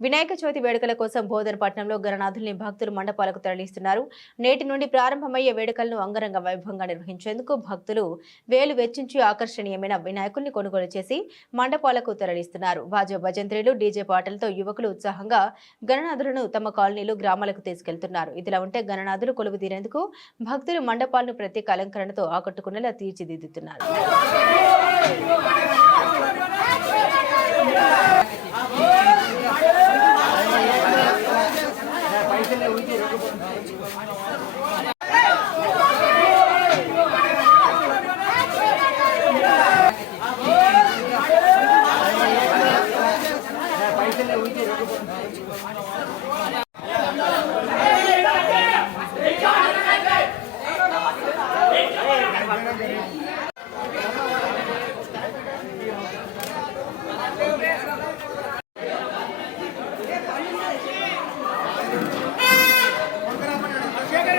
వినాయక చవితి వేడుకల కోసం బోధనపట్నంలో గణనాథుల్ని భక్తులు మండపాలకు తరలిస్తున్నారు. నేటి నుండి ప్రారంభమయ్యే వేడుకలను అంగరంగ వైభవంగా నిర్వహించేందుకు భక్తులు వేలు వెచ్చించి ఆకర్షణీయమైన వినాయకుల్ని కొనుగోలు చేసి మండపాలకు తరలిస్తున్నారు. బాజా భజంత్రీలు, డీజే పాటలతో యువకులు ఉత్సాహంగా గణనాథులను తమ కాలనీలు, గ్రామాలకు తీసుకెళ్తున్నారు. ఇదిలా ఉంటే గణనాథులు కొలువు తీరేందుకు భక్తులు మండపాలను ప్రత్యేక అలంకరణతో ఆకట్టుకునేలా తీర్చిదిద్దుతున్నారు.